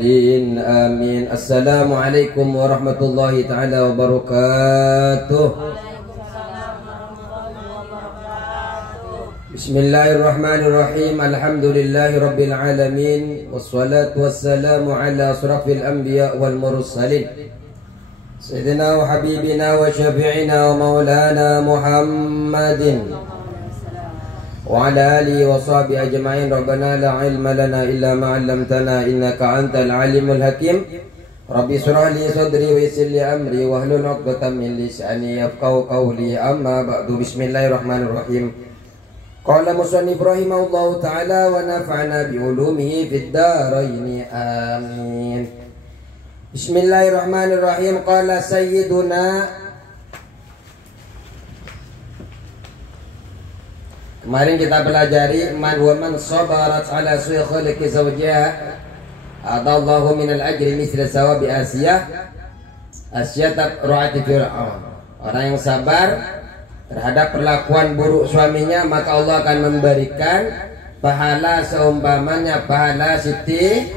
الضالين آمين. السلام عليكم ورحمة الله تعالى وبركاته. بسم الله الرحمن الرحيم. الحمد لله رب العالمين، والصلاة والسلام على أشرف الأنبياء والمرسلين سيدنا وحبيبنا وشفيعنا ومولانا محمد وعلى آله وصحبه أجمعين. ربنا لا علم لنا إلا ما علمتنا إنك أنت العليم الحكيم. ربي اشرح لي صدري ويسر لي أمري واحلل عقدة من لساني يفقهوا قولي. أما بعد. بسم الله الرحمن الرحيم. قال مصنف رحمه الله تعالى ونفعنا بعلومه في الدارين آمين. بسم الله الرحمن الرحيم. قال سيدنا، kemarin kita pelajari man wa man sabarat ala su'i khaliqi zawjiha adallahu min al-ajri mithla sawabi Asiyah ru'ati Fir'aun. Orang yang sabar terhadap perlakuan buruk suaminya, maka Allah akan memberikan pahala seumpamanya pahala Siti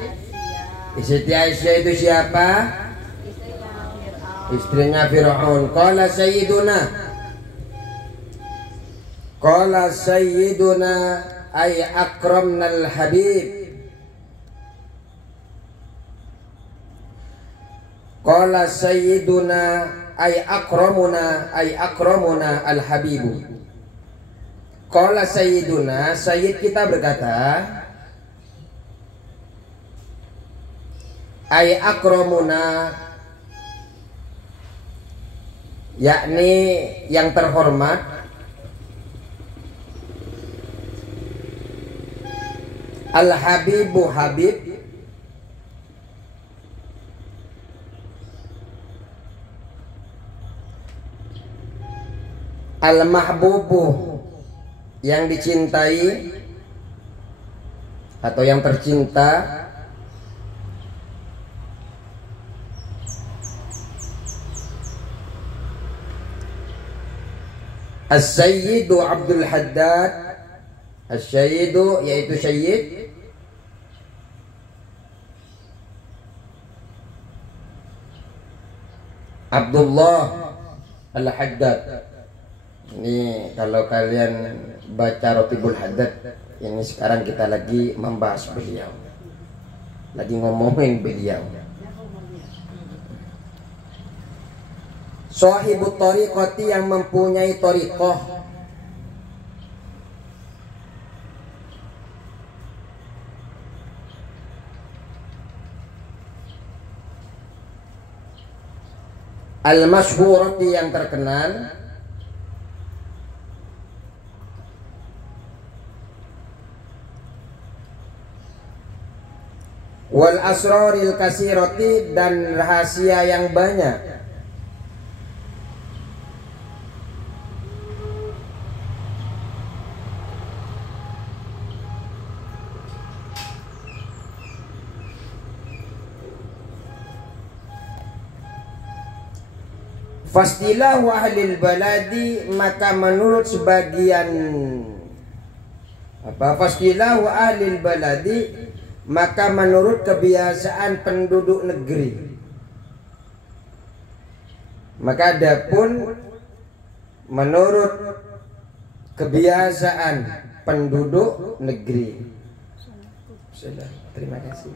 Aisyah. Itu siapa? Istrinya Fir'aun. Qala sayyiduna ay akramnal habib. Qala sayyiduna ay akramuna al habibu. Qala sayyiduna, sayyid kita berkata, ay akramuna, yakni yang terhormat, al-habibu habib, al-mahbubu yang dicintai atau yang tercinta, as-sayyidu Abdul Haddad. As-sayyidu yaitu sayyid, Abdullah Al-Haddad. Ini kalau kalian baca Rotibul Haddad, ini sekarang kita lagi membahas beliau, lagi ngomongin beliau. Sahibut tariqati, yang mempunyai tariqah. Al-masyhurati, yang terkenal. Wal asraril kasirati, dan rahasia yang banyak. Fastilahu ahlil baladi, maka menurut sebagian fastilahu ahlil baladi, maka menurut kebiasaan penduduk negeri. Maka adapun menurut kebiasaan penduduk negeri. Sudah, terima kasih.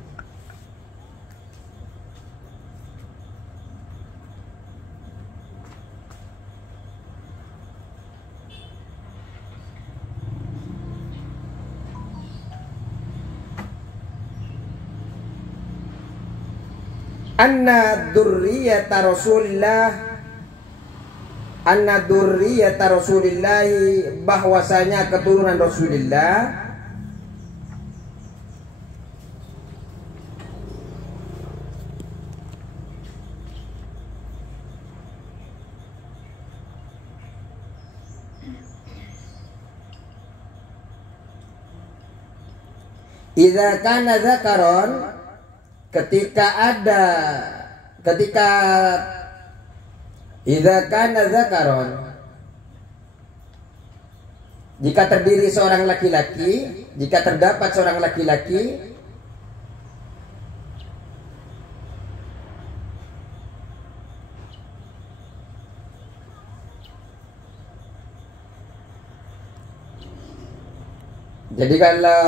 Anna dzurriyyata Rasulillah, bahwasanya keturunan Rasulullah idza kana dzakaron, idza kana dzakaron, jika terdiri seorang laki-laki, jika terdapat seorang laki-laki, Jadi kalau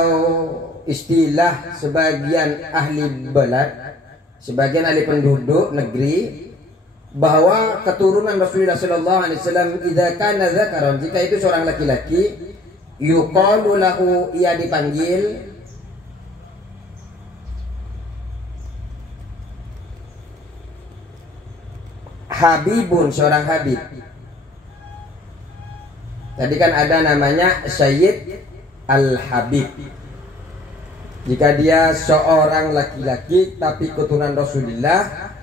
istilah sebagian ahli balad, sebagian ahli penduduk negeri, bahwa keturunan Rasulullah sallallahu alaihi wasallam idza kana dzakaran, jika itu seorang laki-laki, yuqalu lahu, ia dipanggil Habibun, seorang Habib. Tadi kan ada namanya Sayyid Al-Habib. Jika dia seorang laki-laki tapi keturunan Rasulullah,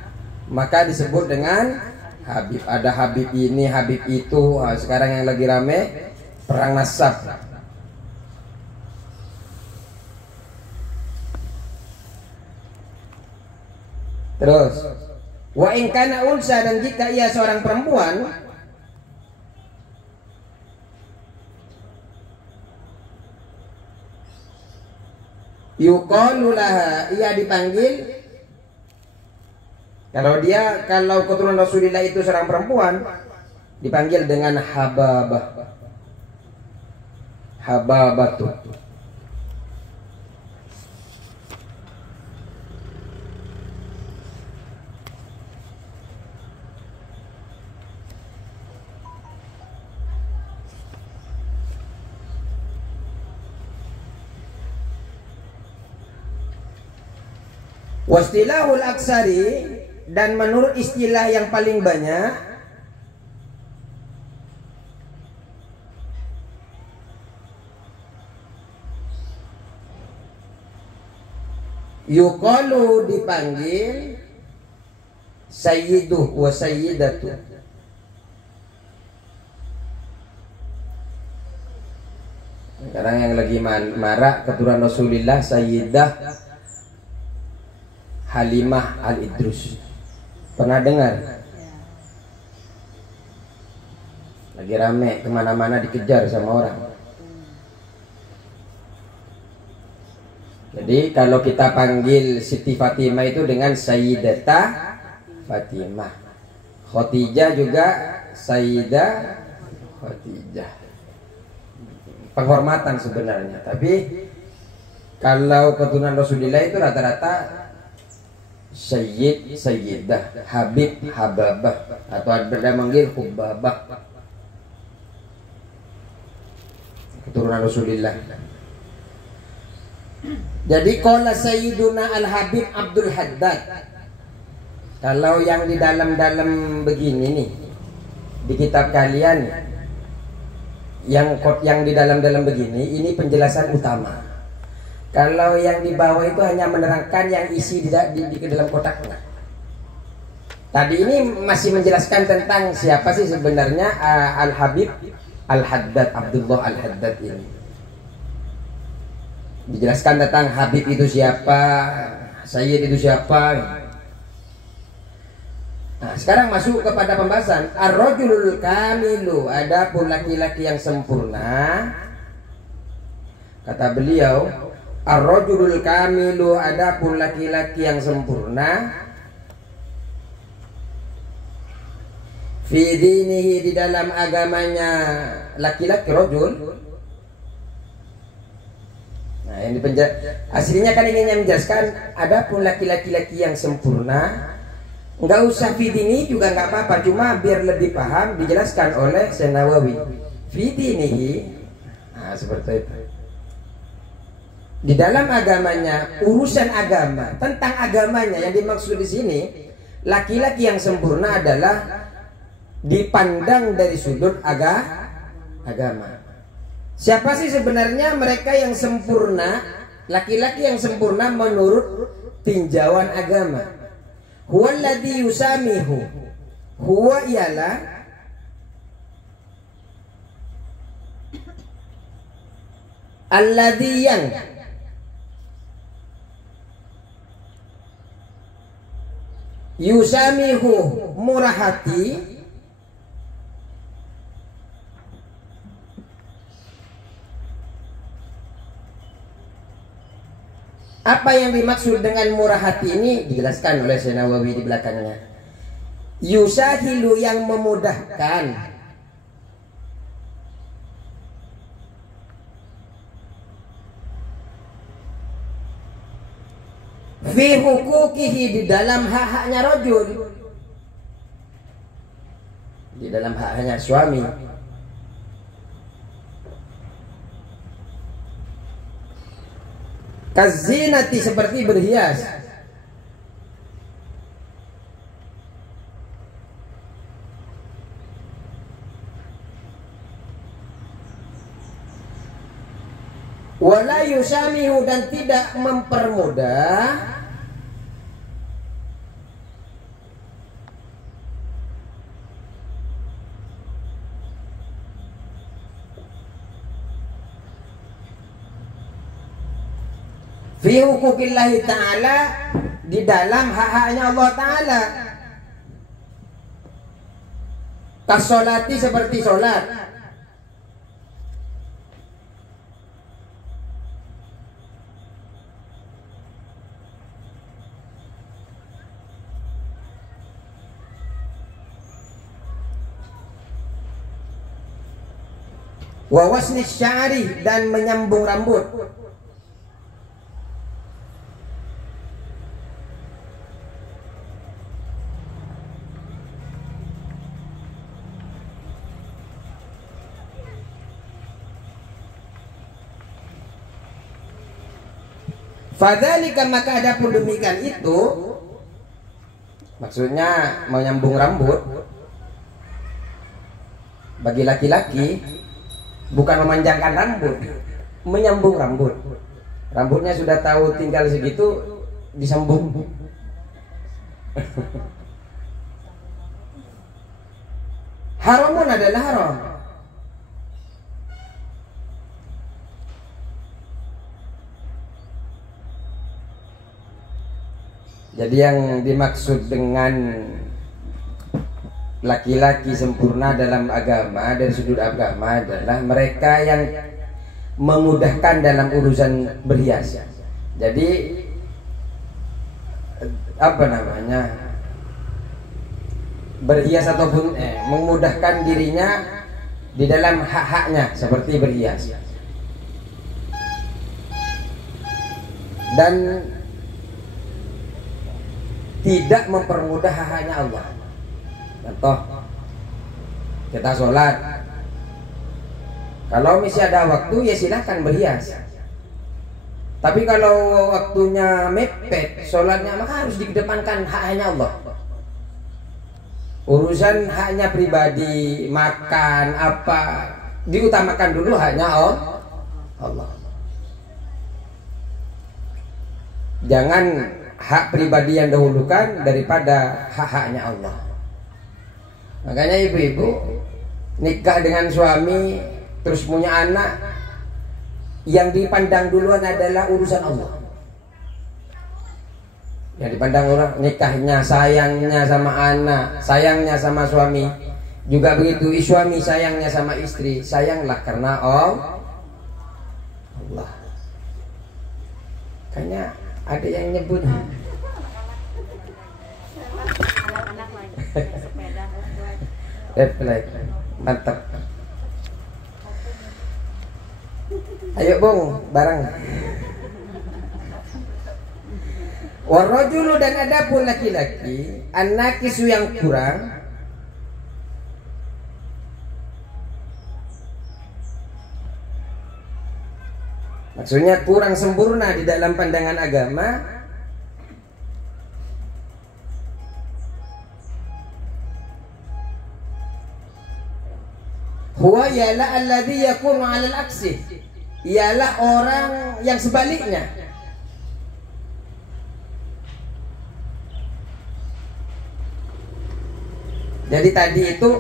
maka disebut dengan Habib. Ada Habib ini, Habib itu. Sekarang yang lagi rame perang nasab. Terus wa in kana unsa, dan jika ia seorang perempuan, yuqalu laha, ia dipanggil, kalau keturunan Rasulullah itu seorang perempuan, dipanggil dengan Hababah. Hababatu. Wastilahul aksari, dan menurut istilah yang paling banyak, yuqalu, dipanggil sayyiduh wa sayyidatu. Sekarang yang lagi marak keturunan Rasulullah, Sayyidah Halimah Al-Idrus. Pernah dengar? Lagi rame, kemana-mana dikejar sama orang. Jadi kalau kita panggil Siti Fatimah itu dengan Sayyidatah Fatimah. Khadijah juga Sayyidah Khadijah. Penghormatan sebenarnya. Tapi kalau keturunan Rasulullah itu rata-rata Sayyid, Sayyidah, Habib, Hababah, atau ada manggil Hubabah. Keturunan Rasulullah. Jadi qala Sayyiduna Al-Habib Abdul Haddad. Kalau yang di dalam-dalam begini nih, di kitab kalian, yang di dalam-dalam begini, ini penjelasan utama. Kalau yang di bawah itu hanya menerangkan yang isi di dalam kotaknya. Tadi ini masih menjelaskan tentang siapa sih sebenarnya Al-Habib Al-Haddad, Abdullah Al-Haddad ini. Dijelaskan tentang Habib itu siapa, Sayyid itu siapa. Nah, sekarang masuk kepada pembahasan Ar-Rajulul Kamilu, adapun laki-laki yang sempurna. Kata beliau, Ar-Rajulul Kamilu, adapun laki-laki yang sempurna, fi dinihi, di dalam agamanya laki-laki rajul. Nah, ini aslinya kan ingin menjelaskan adapun laki-laki yang sempurna. Enggak usah fi dinihi juga enggak apa-apa, cuma biar lebih paham dijelaskan oleh Nawawi. Fi dinihi, nah seperti itu. Di dalam agamanya, urusan agama, tentang agamanya yang dimaksud di sini, laki-laki yang sempurna adalah dipandang dari sudut agama. Siapa sih sebenarnya mereka yang sempurna? Laki-laki yang sempurna menurut tinjauan agama. Huwa alladhi yusamihu. Huwa ialah alladhi yang yusamihu, murah hati, apa yang dimaksud dengan murah hati ini dijelaskan oleh Syekh Nawawi di belakangnya. Yusahilu, yang memudahkan, fi hukukihi, di dalam hak-haknya rajul, di dalam hak-haknya suami. Kazinati, seperti berhias. Wala yusamihu, dan tidak mempermudah fi hukukillahi ta'ala, di dalam hak-haknya Allah Ta'ala. Kasolati, seperti sholat. Wa wasni sya'ri, dan menyambung rambut. Fadzalika, maka adapun demikian itu, maksudnya menyambung rambut bagi laki-laki bukan memanjangkan rambut, menyambung rambut. Rambutnya sudah tahu tinggal segitu, disambung. Haramun adalah haram. Jadi yang dimaksud dengan laki-laki sempurna dalam agama, dari sudut agama, adalah mereka yang memudahkan dalam urusan berhias. Jadi apa namanya, berhias ataupun memudahkan dirinya di dalam hak-haknya seperti berhias. Dan tidak mempermudah hak-haknya Allah. Contoh, kita sholat, kalau masih ada waktu ya silahkan berhias. Tapi kalau waktunya mepet sholatnya, maka harus dikedepankan hak-haknya Allah. Urusan haknya pribadi, makan apa, diutamakan dulu haknya Allah. Jangan hak pribadi yang dahulukan daripada hak-haknya Allah. Makanya ibu-ibu nikah dengan suami terus punya anak, yang dipandang duluan adalah urusan Allah. Yang dipandang orang nikahnya, sayangnya sama anak, sayangnya sama suami. Juga begitu, suami sayangnya sama istri, sayanglah karena Allah. Kayaknya ada yang nyebut red flag, mantap. Ayo bung, bareng. Warajulu, dan ada pun laki-laki, an-nakisu, yang kurang, maksudnya kurang sempurna di dalam pandangan agama. Huwa ialah alladhi yakunu 'alal aksi, ialah orang yang sebaliknya. Jadi tadi itu,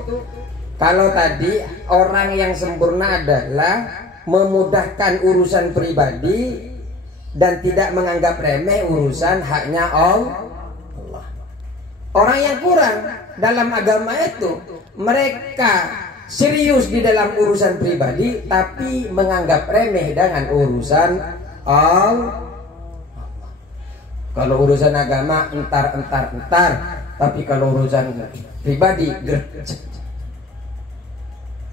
kalau tadi orang yang sempurna adalah memudahkan urusan pribadi dan tidak menganggap remeh urusan haknya Allah. Orang yang kurang dalam agama itu, mereka serius di dalam urusan pribadi tapi menganggap remeh dengan urusan Allah. Kalau urusan agama entar, tapi kalau urusan pribadi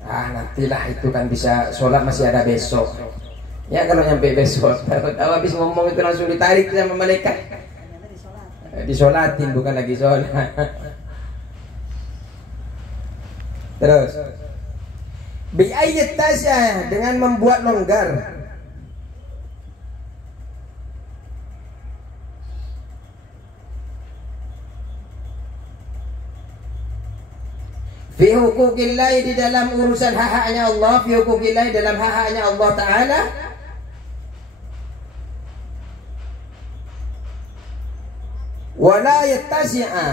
nantilah, itu kan bisa sholat masih ada besok. Ya kalau nyampe besok, tahu habis ngomong itu langsung ditarik sama malaikat. Disolatin bukan lagi sholat. Terus bi'ayyat tasya, dengan membuat longgar. Fi huquqillahi, di dalam urusan hak-haknya Allah, fi huquqillahi, dalam hak-haknya Allah Ta'ala. Wala yattasi'a,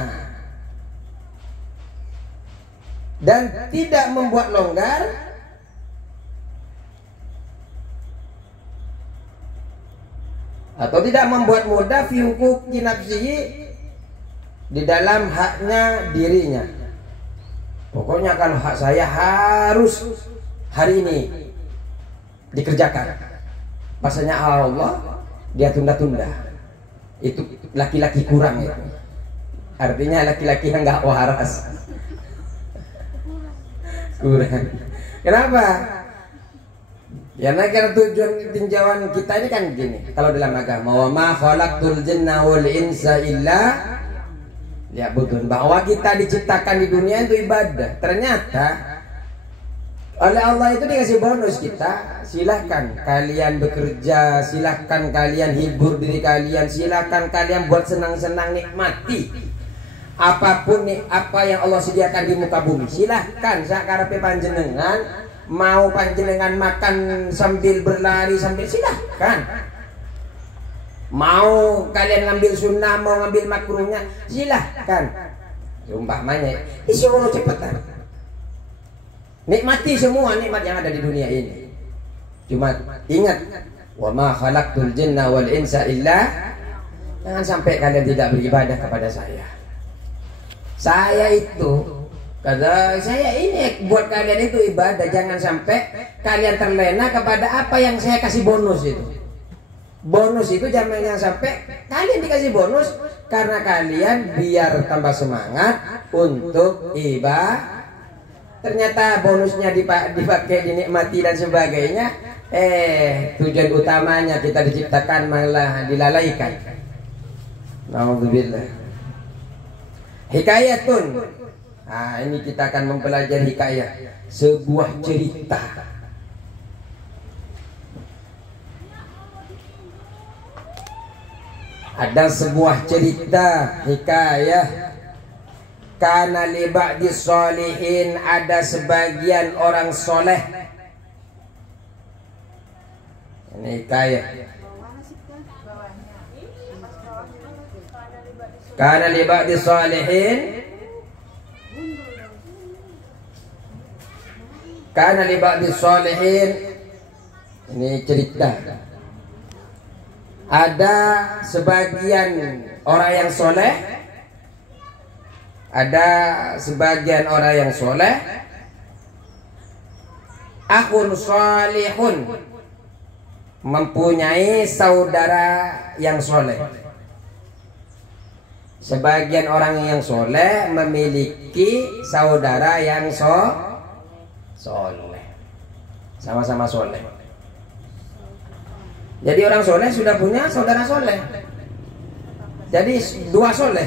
dan tidak membuat longgar atau tidak membuat mudah fi huquqi nafsihi, di dalam haknya dirinya. Pokoknya kalau hak saya harus hari ini dikerjakan, pasanya Allah dia tunda-tunda. Itu laki-laki kurang itu. Artinya laki-laki yang nggak waras. Kurang. Kenapa? Ya, karena tujuan tinjauan kita ini kan gini. Kalau dalam agama, wa ma khalaqtul jinna wal insa illa liya'budun, bahwa kita diciptakan di dunia itu ibadah. Ternyata oleh Allah itu dikasih bonus kita. Silahkan kalian bekerja, silahkan kalian hibur diri kalian, silahkan kalian buat senang-senang, nikmati apapun nih, apa yang Allah sediakan di muka bumi. Silahkan sakarepe panjenengan, mau panjenengan makan sambil berlari sambil, silahkan. Mau kalian ngambil sunnah, mau ngambil makruhnya, silahkan. Umpamanya disuruh cepetan, nikmati semua nikmat yang ada di dunia ini. Cuma ingat, wa ma khalaqtul jinna wal insa illa, jangan sampai kalian tidak beribadah kepada saya. Saya itu, kata saya ini buat kalian itu ibadah. Jangan sampai kalian terlena kepada apa yang saya kasih bonus itu. Bonus itu jangan sampai kalian dikasih bonus karena kalian biar tambah semangat untuk ibadah. Ternyata bonusnya dipakai, dinikmati dan sebagainya. Tujuan utamanya kita diciptakan malah dilalaikan. Nauzubillah. Hikayatun. Nah, ini kita akan mempelajari hikayah, sebuah cerita. Ada sebuah cerita hikayah. Kana li ba'di sholihin, ada sebagian orang soleh. Ini hikayah. Kana li ba'di sholihin, kana li ba'di sholihin. Ini cerita. Ada sebagian orang yang soleh, ada sebagian orang yang soleh. Akhun solihun, mempunyai saudara yang soleh. Sebagian orang yang soleh memiliki saudara yang soleh, sama-sama soleh. Jadi orang soleh sudah punya saudara soleh. Jadi dua soleh.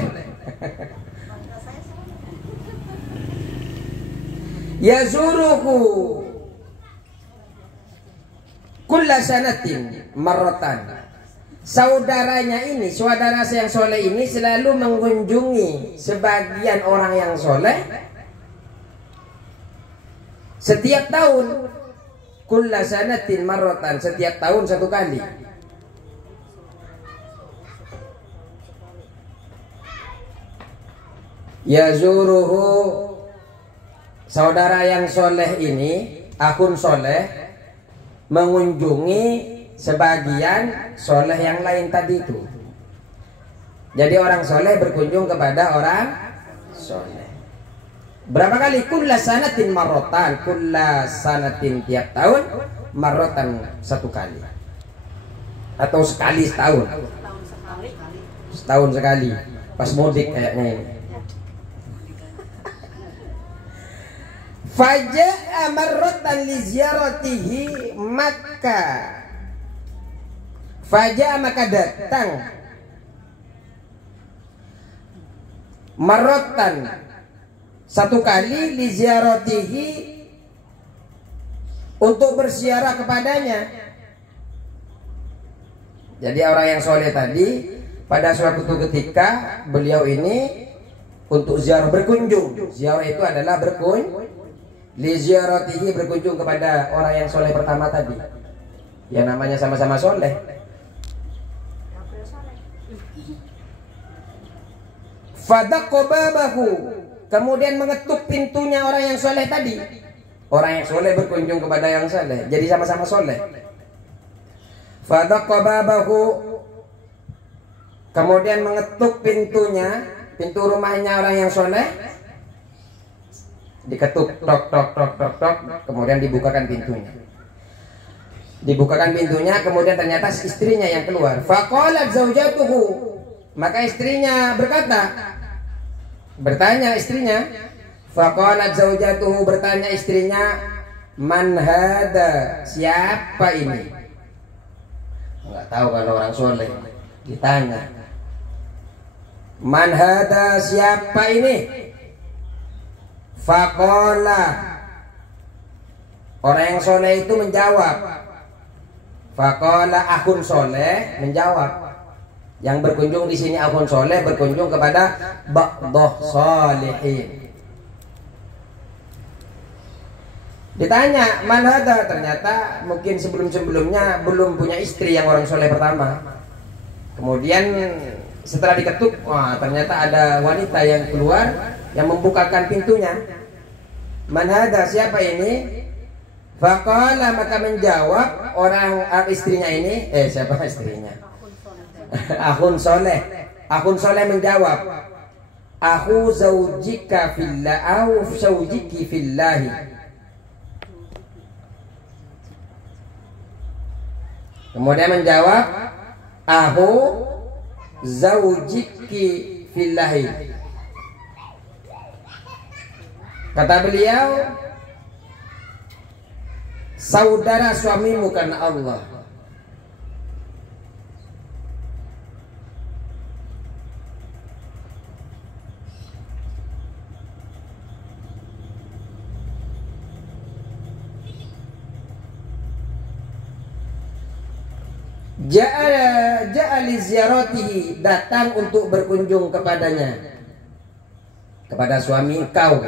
Yazuruhu kulla sanatin marratan. Saudaranya ini, saudara yang soleh ini selalu mengunjungi sebagian orang yang soleh setiap tahun. Kulla sanatin marratan, setiap tahun satu kali. Yazuruhu, saudara yang soleh ini, akun soleh, mengunjungi sebagian soleh yang lain tadi itu. Jadi orang soleh berkunjung kepada orang soleh. Berapa kali? Kulla sanatin marrotan, kulla sanatin tiap tahun, marrotan satu kali, atau sekali setahun. Setahun sekali, pas mudik kayaknya ini. Faja'a marrotan li ziyaratihi Makkah. Faja'a, maka datang marrotan, satu kali, li ziaratihi, untuk berziarah kepadanya. Jadi orang yang soleh tadi pada suatu ketika beliau ini untuk ziarah, berkunjung. Ziarah itu adalah berkunjung, li ziaratihi, berkunjung kepada orang yang soleh pertama tadi. Ya namanya sama-sama soleh. Fadaqqa babahu, kemudian mengetuk pintunya orang yang soleh tadi. Orang yang soleh berkunjung kepada yang soleh, jadi sama-sama soleh. Fadaqqa babahu, kemudian mengetuk pintunya, pintu rumahnya orang yang soleh. Diketuk, tok tok tok tok tok, kemudian dibukakan pintunya. Dibukakan pintunya, kemudian ternyata istrinya yang keluar. Faqalat zaujatuhu, maka istrinya bertanya istrinya. Faqalat zaujatuhu, bertanya istrinya, man hada, siapa ini? Enggak tahu kalau orang soleh ditanya, man hada, siapa ini? Faqala, orang yang soleh itu menjawab. Faqala akhun soleh menjawab. Yang berkunjung di sini akhun soleh berkunjung kepada ba'dhah salihin. Ditanya man hada, ternyata mungkin sebelum-sebelumnya belum punya istri yang orang soleh pertama. Kemudian setelah diketuk, wah ternyata ada wanita yang keluar yang membukakan pintunya. Man hada, siapa ini? Faqala, maka menjawab orang istrinya ini, siapa istrinya? Akhun soleh. Akhun soleh menjawab, aku zaujika fillah au zaujiki fillahi. Kemudian menjawab, aku zaujiki fillahi. Kata beliau, saudara suamimu karena Allah. Ja'a li ziyaratihi, datang untuk berkunjung kepadanya, kepada suami engkau,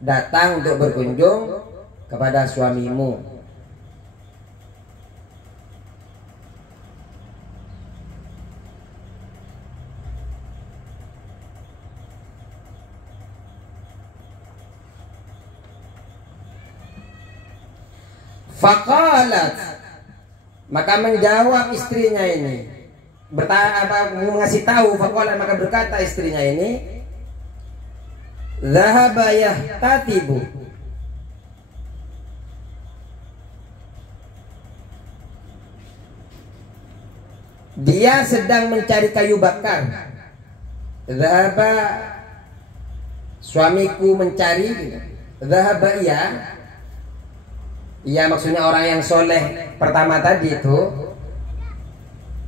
datang untuk berkunjung kepada suamimu. Faqalat, maka menjawab istrinya ini, mengasih tahu. Faqalat, maka berkata istrinya ini, dhahaba yahtatibu, dia sedang mencari kayu bakar. Dhahaba, suamiku mencari. Dhahaba, iya maksudnya orang yang soleh pertama tadi itu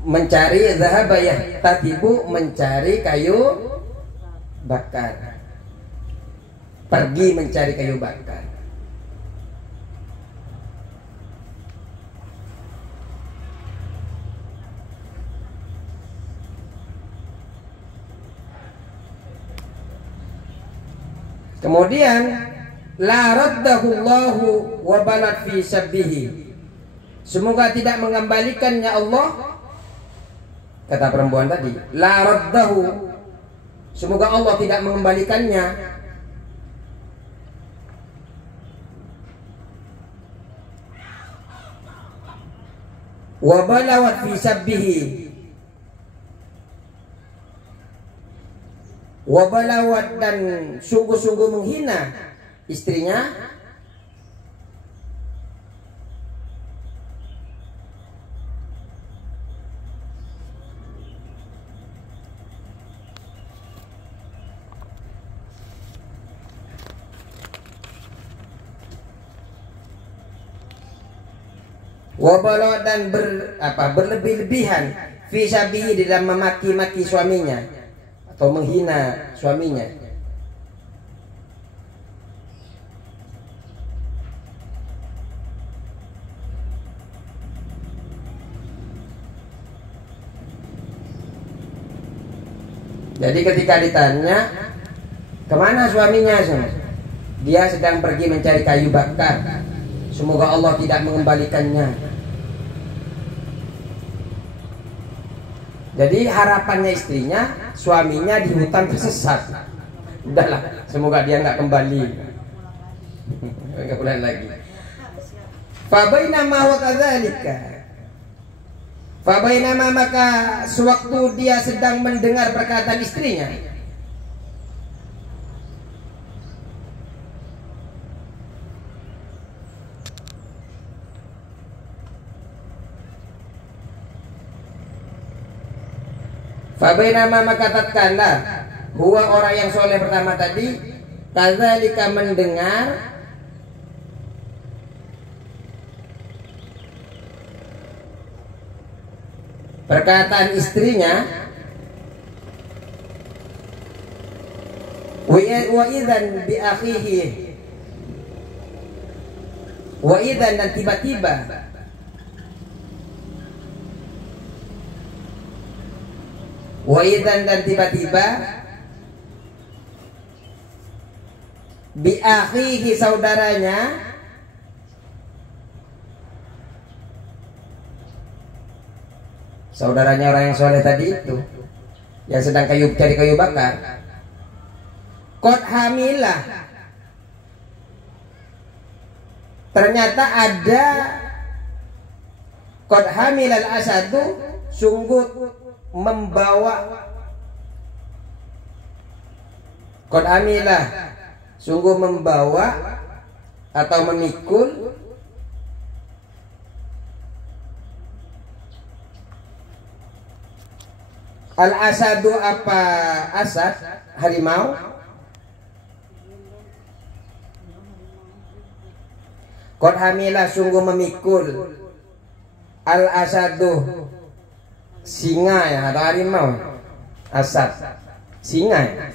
mencari. Dhahaba yahtatibu, mencari kayu bakar, pergi mencari kayu bakar. Kemudian la raddahu Allahu wa balat fi sabbihi, semoga tidak mengembalikannya Allah. Kata perempuan tadi, la raddahu, semoga Allah tidak mengembalikannya. Wa balawat fi sabbihi, wabalawat, dan sungguh-sungguh menghina istrinya. Wabalawat, dan berlebih-lebihan fi sabihi, dalam memaki-maki suaminya. atau menghina suaminya. Jadi ketika ditanya kemana suaminya, dia sedang pergi mencari kayu bakar, semoga Allah tidak mengembalikannya. Jadi harapannya istrinya, suaminya di hutan tersesat. Udahlah, semoga dia nggak kembali. Nggak pulang lagi. Fabainama wa kadzalika. Fabainama, maka sewaktu dia sedang mendengar perkataan istrinya, Fabainama, maka tatkala huwa orang yang soleh pertama tadi kadzalika mendengar perkataan istrinya, wa idzan bi akhihi, wa idzan, dan tiba-tiba Waidan, dan tiba-tiba bi akhihi, saudaranya, orang yang soleh tadi itu yang sedang cari kayu bakar, qad hamilah, ternyata ada qad hamilal asadu, sungguh membawa, qad amilah, sungguh membawa atau memikul al asadu, apa asad, harimau, qad hamilah, sungguh memikul al asadu, singa ya, atau harimau. Asad, singa ya?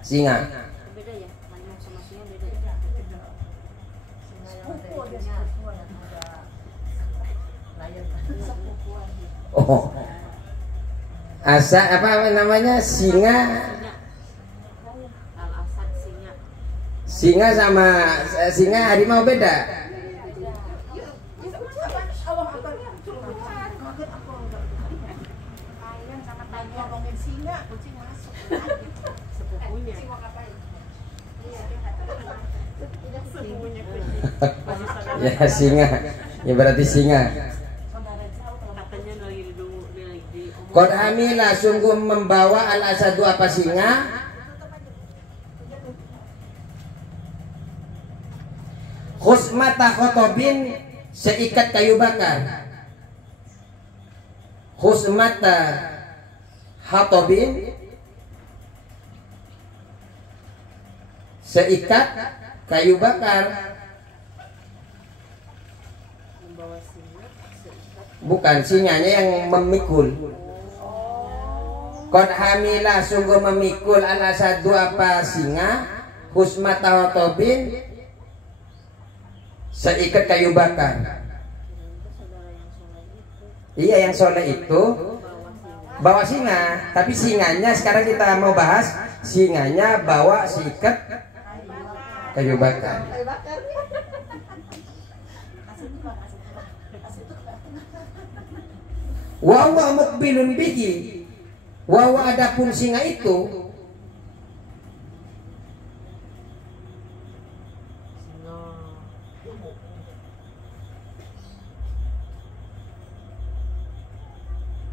Singa. Beda ya, harimau sama singa beda. Oh, asad apa namanya, singa. Al-asad singa. Singa sama singa harimau beda. Ya singa, ya berarti singa. Qad hamila, sungguh membawa al asadu, apa singa, khusmata khotobin, seikat kayu bakar. Khusmata khotobin, seikat kayu bakar. Bukan, singanya yang memikul. Qad hamila, sungguh memikul al asadu, apa singa, khusmata khotobin, seikat kayu bakar. Iya, yang soleh itu bawa singa, tapi singanya sekarang kita mau bahas, singanya bawa seikat kayu bakar. Wa huwa muqbilun bihi, wa huwa, adapun singa itu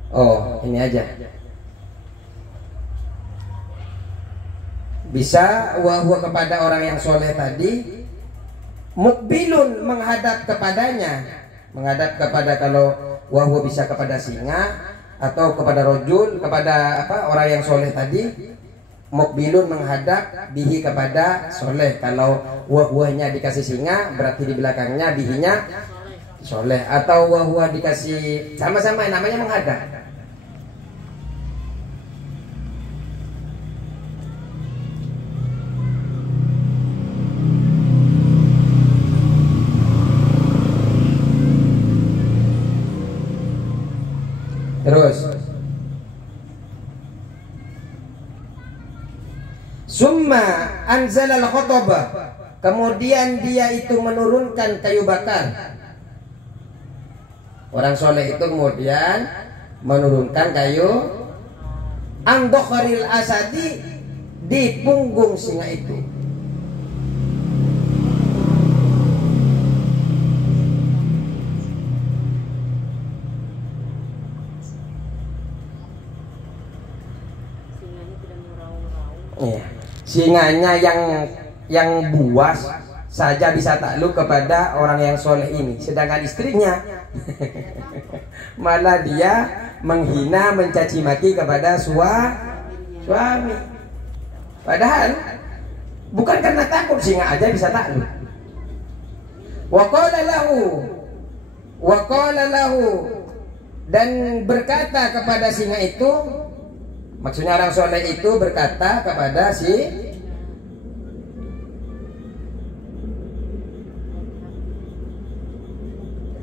oh, ini aja bisa wa huwa kepada orang yang soleh tadi, muqbilun, menghadap kepadanya, menghadap kepada, kalau wahwa bisa kepada singa atau kepada rojul, kepada apa, orang yang soleh tadi. Muqbilun, menghadap, bihi, kepada soleh. Kalau wahwanya dikasih singa, berarti di belakangnya bihinya soleh. Atau wahwa dikasih sama-sama, namanya menghadap. Summa anzalal khotobah, kemudian dia itu menurunkan kayu bakar. Orang soleh itu kemudian menurunkan kayu andokharil asadi, di punggung singa itu. Singanya tidak meraung-raung. Iya. Singanya yang buas saja bisa takluk kepada orang yang soleh ini, sedangkan istrinya malah dia menghina, mencaci maki kepada suami. Padahal bukan karena takut, singa aja bisa takluk. Wa qala lahu, dan berkata kepada singa itu, maksudnya orang soleh itu berkata kepada si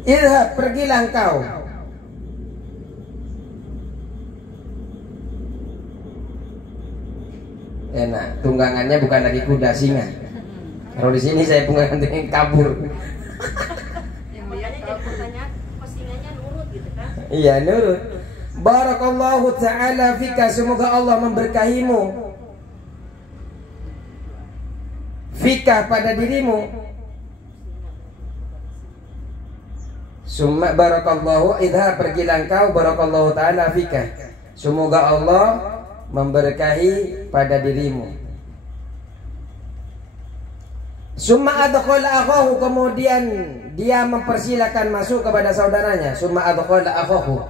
Idhab, pergilah engkau. Enak, tunggangannya bukan lagi kuda, singa. Kalau di sini saya tunggangan dengan kabur. Makanya jadi pertanyaan, kok singanya nurut gitu kan? Iya, nurut. Barakallahu ta'ala fika, semoga Allah memberkahimu. Fika, pada dirimu. Summa barakallahu, idha, pergilah engkau, barakallahu ta'ala fika, semoga Allah memberkahi pada dirimu. Summa adkhala akhahu, kemudian dia mempersilakan masuk kepada saudaranya. Summa adkhala akhahu,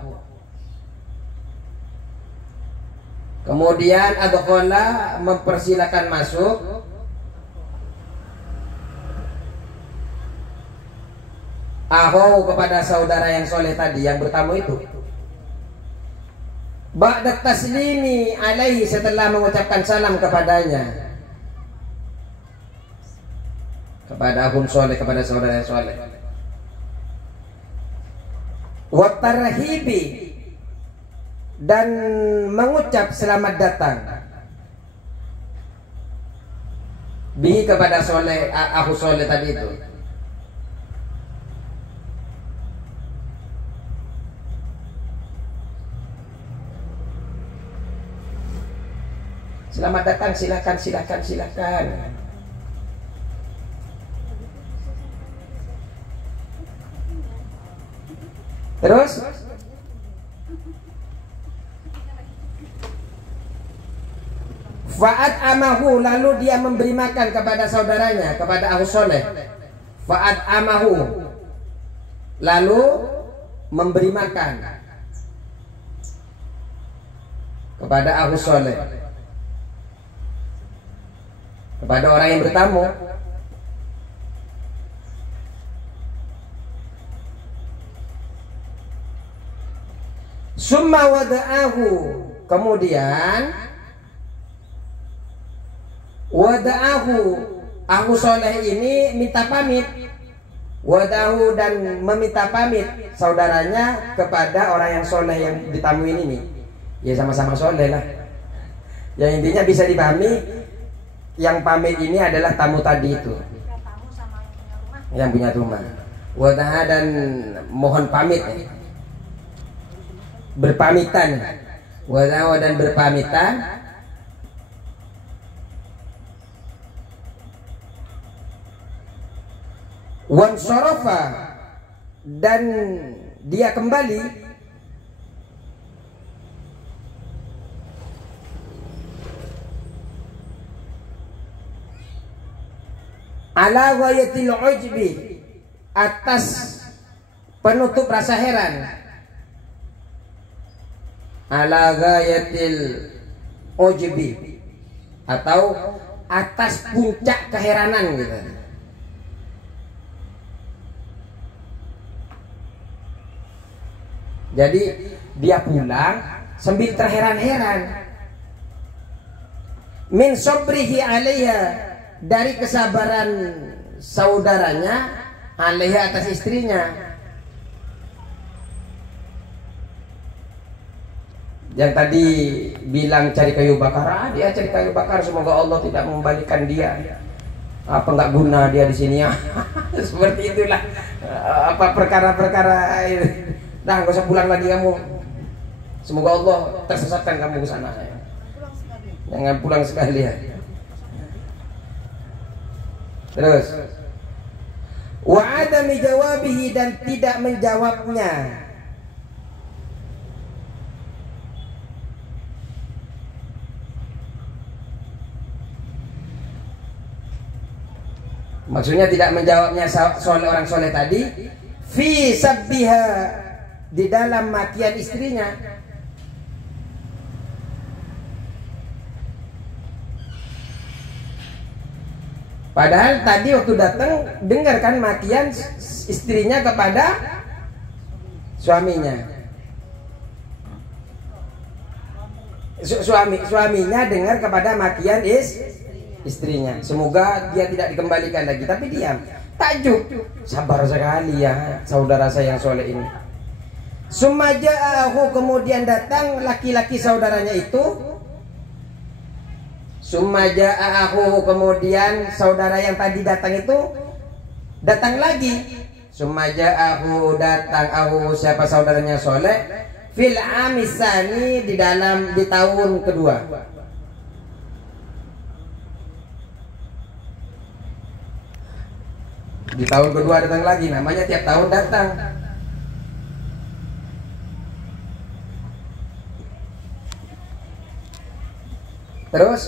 kemudian adkhala mempersilakan masuk akhahu, kepada saudara yang soleh tadi, yang bertamu itu. Ba'da taslimi alaihi, setelah mengucapkan salam kepadanya, kepada akhun soleh, kepada saudara yang soleh. Wa tarhibi, dan mengucap selamat datang bihi, kepada soleh, akhun soleh tadi itu. Selamat datang, silakan, silakan, silakan. Terus Fa'at amahu, lalu dia memberi makan kepada saudaranya, kepada ahus soleh. Fa'at amahu, lalu memberi makan kepada ahus soleh, kepada orang yang bertamu. Summa wada'ahu, kemudian wada'ahu, ahlu soleh ini minta pamit. Wada'ahu, dan meminta pamit saudaranya kepada orang yang soleh yang ditamuin ini. Ya sama-sama soleh lah. Yang intinya bisa dipahami, yang pamit ini adalah tamu tadi itu, yang punya rumah. Wada'ahu, dan mohon pamit, berpamitan. Wada'ahu, dan berpamitan. Wan sorofa, dan dia kembali. Ala ghayatil ujbi, atas penutup rasa heran. Ala ghayatil ujbi, atau atas puncak keheranan gitu. Jadi dia pulang sambil terheran-heran. Min sobrihi alaiha, dari kesabaran saudaranya alaiha, atas istrinya. Yang tadi bilang cari kayu bakar, dia cari kayu bakar, semoga Allah tidak mengembalikan dia. Apa nggak guna dia di sini ya? Seperti itulah apa perkara-perkara ini. Nah, nggak usah pulang lagi kamu. Semoga Allah tersesatkan kamu ke sana. Jangan pulang sekali ya. Terus, wa adami jawabihi, dan tidak menjawabnya. Maksudnya tidak menjawabnya soleh, orang soleh tadi fi sabbiha, di dalam makian istrinya. Padahal tadi waktu datang dengarkan makian istrinya kepada suaminya. Suaminya dengar kepada makian istrinya. Semoga dia tidak dikembalikan lagi. Tapi diam. Takjub. Sabar sekali ya saudara saya yang soleh ini. Sumaja'ahu, kemudian datang laki-laki saudaranya itu. Sumaja'ahu, kemudian saudara yang tadi datang itu datang lagi. Sumaja'ahu, datang ahu, siapa saudaranya soleh, fil amisani, di tahun kedua. Di tahun kedua datang lagi, namanya tiap tahun datang. Terus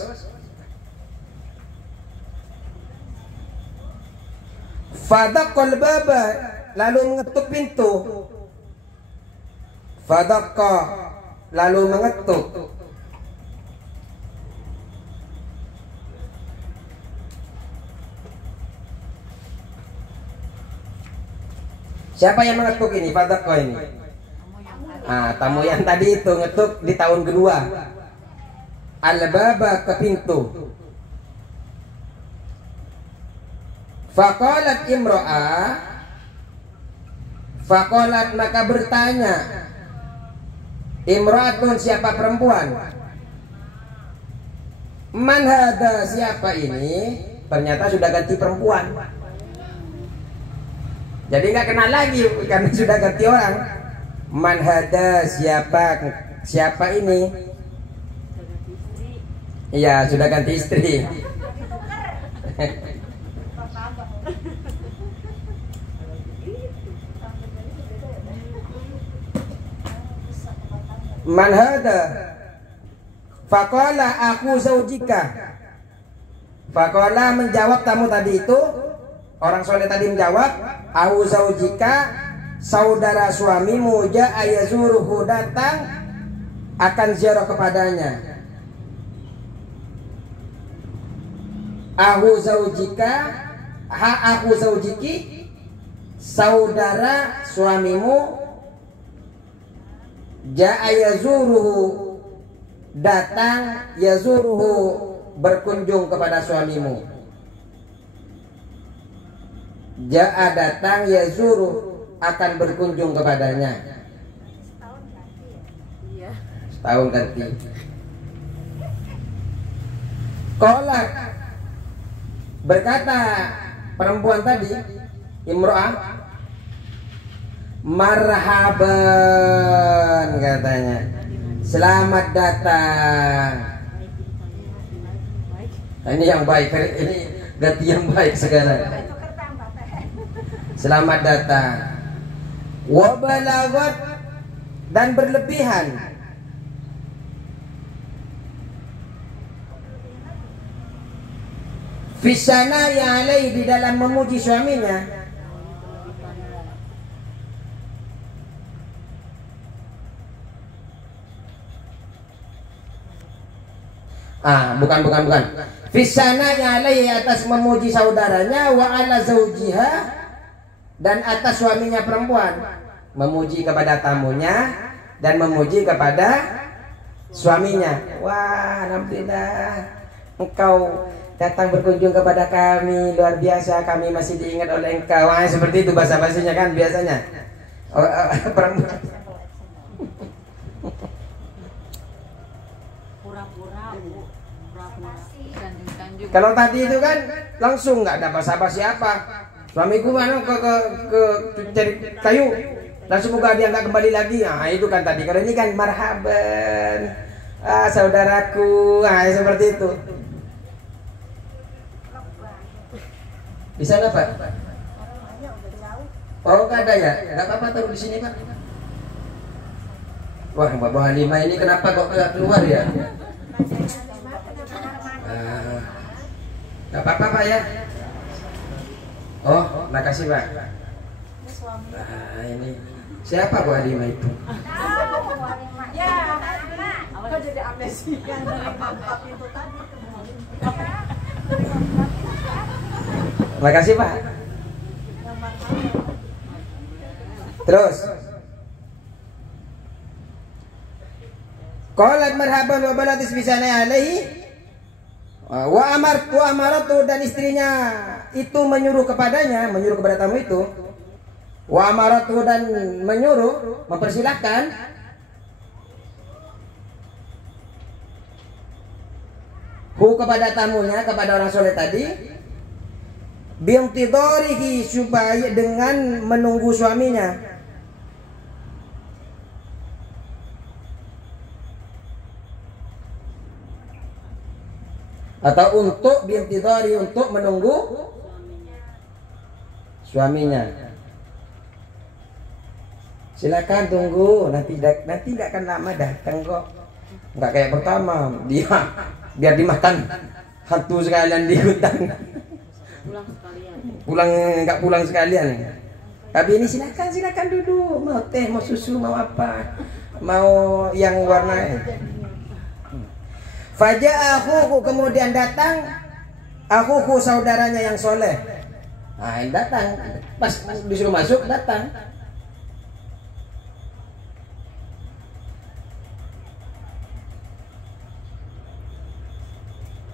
fadaqal baba, lalu mengetuk pintu. Fadaqqa, lalu mengetuk. Siapa yang mengetuk ini? Fadaqqa ini. Tamu yang tadi itu ngetuk di tahun kedua. Al-baba, ke pintu. Faqalat imro'ah, faqalat, maka bertanya imro'atun, siapa perempuan, man hada, siapa ini. Ternyata sudah ganti perempuan, jadi nggak kenal lagi karena sudah ganti orang. Man hada, siapa ini. Iya, sudah ganti istri. Man hada? Faqala aku zaujika. Faqala, menjawab tamu tadi itu, orang soleh tadi menjawab, aku zaujika, saudara suamimu, ja'a yazuruhu, datang akan ziarah kepadanya. Aku zaujika, aku zaujiki, saudara suamimu, ja'a yazuruhu, datang, yazuruhu, berkunjung kepada suamimu. Ja'a, datang, yazuru, akan berkunjung kepadanya. Setahun ganti ya? Iya. Setahun ganti. Qala, berkata perempuan tadi, imro'ah, marhaban, katanya, selamat datang. Ini yang baik, ini ganti yang baik sekarang. Selamat datang. Wabalagat, dan berlebihan. Fisana ya alai, di dalam memuji suaminya. Bukan. Fisana ya alai, atas memuji saudaranya, wa ala zaujiha, dan atas suaminya perempuan. Memuji kepada tamunya dan memuji kepada suaminya. Wah, alhamdulillah, engkau datang berkunjung kepada kami, luar biasa, kami masih diingat oleh engkau. Wah, seperti itu bahasa basinya kan biasanya. Perempuan. Kalau tadi itu kan langsung nggak ada basa-basi apa. Suamiku mana ke cari kayu, langsung muka dia nggak kembali lagi. Nah itu kan tadi. Kalau ini kan marhaban, saudaraku, seperti itu. Di sana Pak? Oh nggak ada ya? Nggak apa-apa taruh di sini Pak. Wah Bapak Halimah ini kenapa kok keluar ya? Nggak apa-apa Pak ya. Oh, makasih Pak. Nah ini siapa Bu Halimah itu? Ya, kok jadi amnesia dari bapak itu tadi. Makasih Pak. Terus qalat marhaban wa balatis bisana alaihi wa amaratu, dan istrinya itu menyuruh kepadanya, menyuruh kepada tamu itu, wa amaratu, dan menyuruh, mempersilahkan kepada tamunya, kepada orang soleh tadi, bintidarihi, supaya dengan menunggu suaminya. Atau untuk bintidari, untuk menunggu suaminya. Silakan tunggu, nanti nggak akan lama datang kok. Nggak kayak pertama, dia biar dimakan hantu sekalian di hutan. Nggak pulang sekalian. Tapi ini silakan duduk, mau teh, mau susu, mau apa, mau yang warna. Faja'ahu, kemudian datang akuku, saudaranya yang soleh. Nah, datang pas disuruh masuk, datang.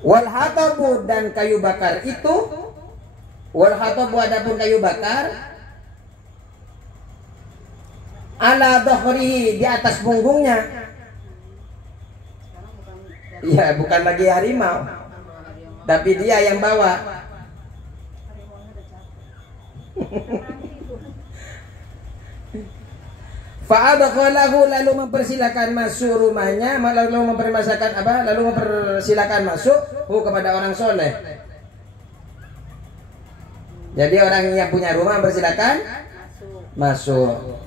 Wal hatabu, dan kayu bakar itu, wal hatabu, adapun kayu bakar, ala dhahrihi, di atas punggungnya. Iya, bukan lagi harimau, tapi dia yang bawa. Fa'adakhalahu, lalu mempersilakan masuk rumahnya, lalu mempermasakan apa? Lalu mempersilakan masuk kepada orang soleh. Jadi orang yang punya rumah mempersilakan masuk.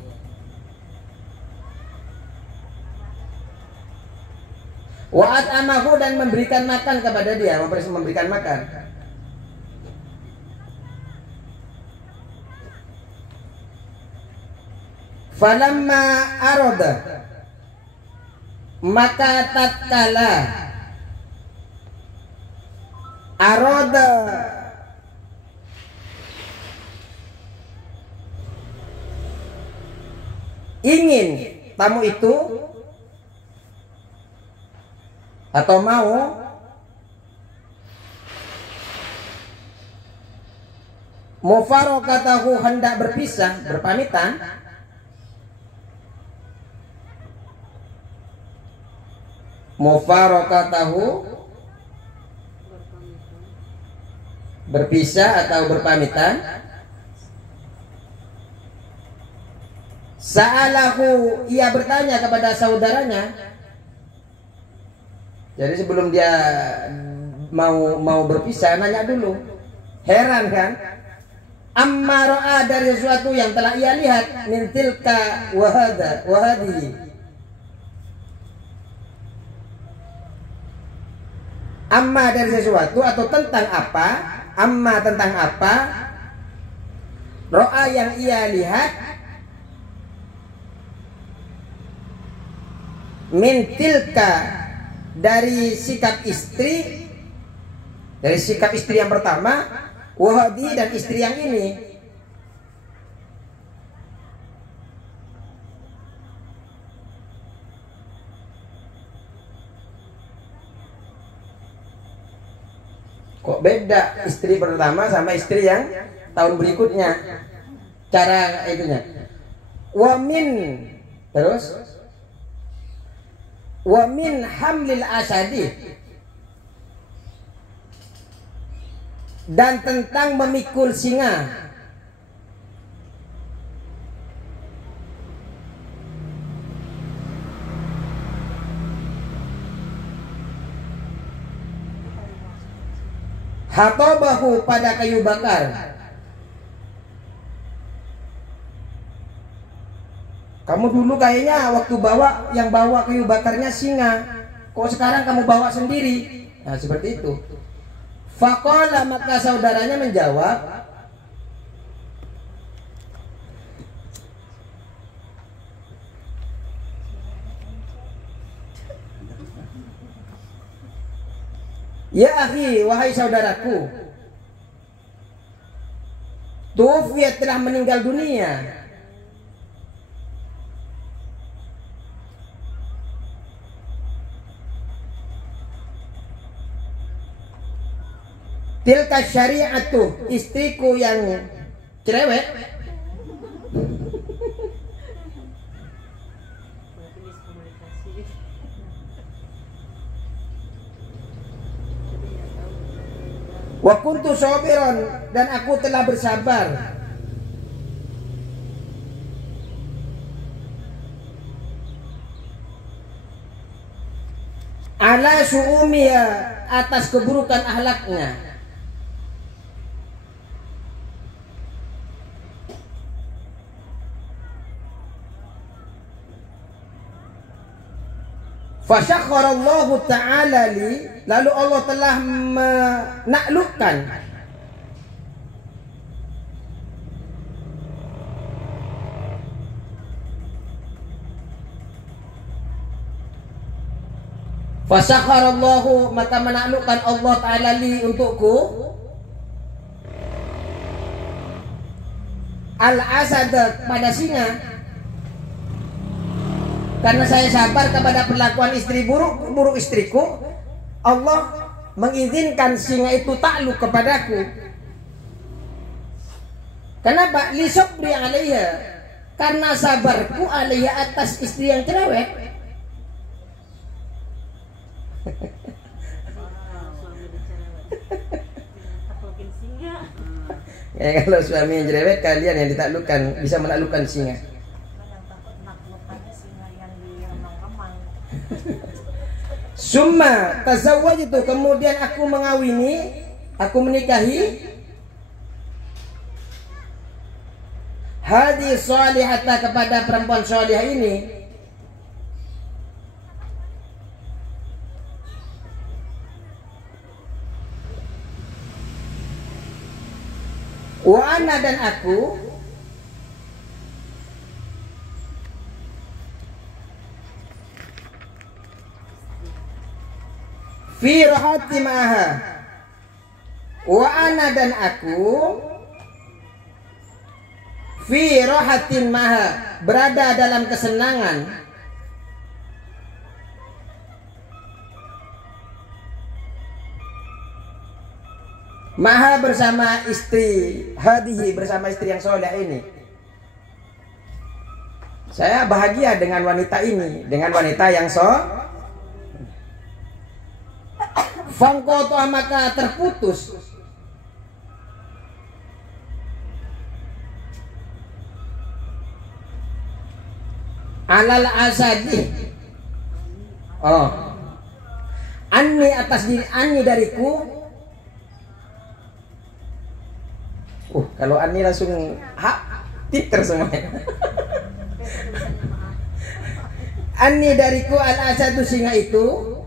Wa'at amahu, dan memberikan makan kepada dia, memberikan makan. Falamma arada, maka tatkala arada ingin tamu itu atau mau mufaraqatahu, hendak berpisah, berpamitan, mufaraqatahu, berpisah atau berpamitan, sa'alahu, ia bertanya kepada saudaranya. Jadi sebelum dia mau berpisah, nanya dulu. Heran kan? Amma ra'a, dari sesuatu yang telah ia lihat, min tilka wahadi. Amma, dari sesuatu atau tentang apa? Amma, tentang apa? Ra'a, yang ia lihat, min tilka, dari sikap istri, dari sikap istri yang pertama, wahadi, dan istri yang ini. Kok beda istri pertama sama istri yang tahun berikutnya cara itunya. Wamin, terus wamin hamlil asadi, dan tentang memikul singa. Hatobahu pada kayu bakar. Kamu dulu kayaknya waktu yang bawa kayu bakarnya singa. Kok sekarang kamu bawa sendiri? Nah, seperti itu. Faqala, maka saudaranya menjawab, ya akhi, wahai saudaraku, tuwfiya, telah meninggal dunia tilka syari'atu, istriku yang cerewet. Wa kuntu sabiran, dan aku telah bersabar. Ala su'umiya, atas keburukan ahlaknya. Fasyakharallahu ta'ala li, lalu Allah telah menaklukkan fasyakharallahu, maka menaklukkan Allah ta'ala li untukku al-asad, pada singa. Karena saya sabar kepada perlakuan istri buruk istriku, Allah mengizinkan singa itu takluk kepadaku. Kenapa? Li sabri alaiha, karena sabarku alaiha, atas istri yang cerewet. Ya, kalau suami yang cerewet, kalian yang ditaklukkan bisa menaklukkan singa. Summa tazawwajtu, kemudian aku mengawini, aku menikahi hadi salihata, kepada perempuan salihah ini. Wa ana, dan aku fi rahati ma'aha, wa ana, dan aku fi rahatin ma'aha, berada dalam kesenangan maha, bersama istri hadihi, bersama istri yang soleh ini. Saya bahagia dengan wanita ini, dengan wanita yang fangqata, maka terputus alal asadi, anni, atas diri, anni, dariku. Kalau anni langsung titer semuanya. Anni, dariku, al asadu, singa itu.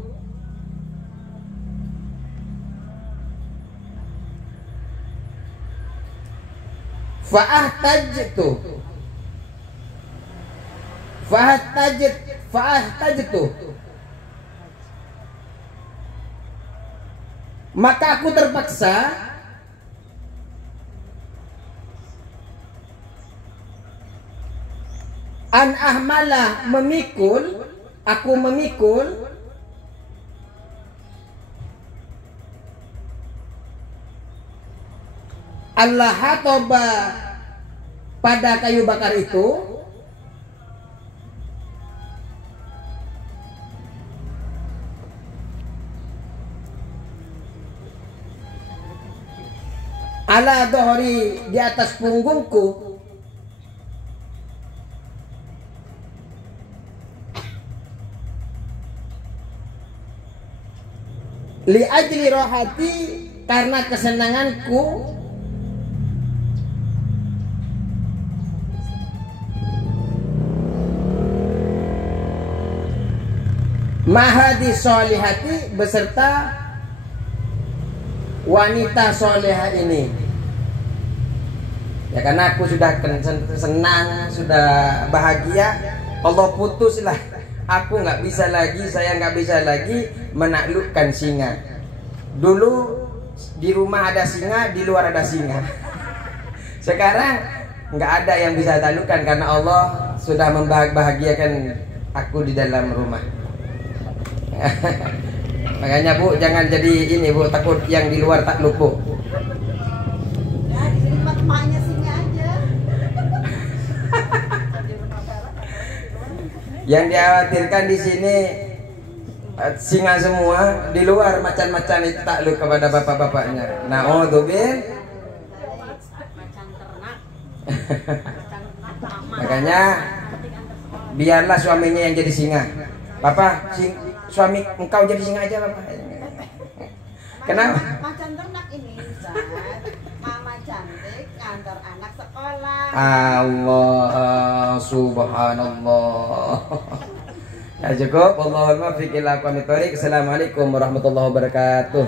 Fa'ahtajtu, maka aku terpaksa an ahmalah, memikul, aku memikul Allah hatoba, pada kayu bakar itu, ala dohri, di atas punggungku, li ajli rohati, karena kesenanganku, mahadi solihati, beserta wanita soleha ini. Ya karena aku sudah senang, sudah bahagia, Allah putuslah. Aku nggak bisa lagi, saya nggak bisa lagi menaklukkan singa. Dulu di rumah ada singa, di luar ada singa. Sekarang nggak ada yang bisa taklukkan karena Allah sudah membahagiakan aku di dalam rumah. Makanya Bu, jangan jadi ini Bu, takut yang di luar takluk Bu. Ya, di sini emaknya singa aja. Yang dikhawatirkan di sini singa semua, di luar macan-macan itu takluk kepada bapak-bapaknya. Na'udzubil. Macan ternak. Makanya biarlah suaminya yang jadi singa. Papa, suami engkau jadi singa aja Papa. Kenapa? Macan ternak ini, Ustaz. Mama cantik ngantar anak sekolah. Allah, subhanallah. Ya cukup. Allahumma fiqh ila aqwamit thoriq. Assalamualaikum warahmatullahi wabarakatuh.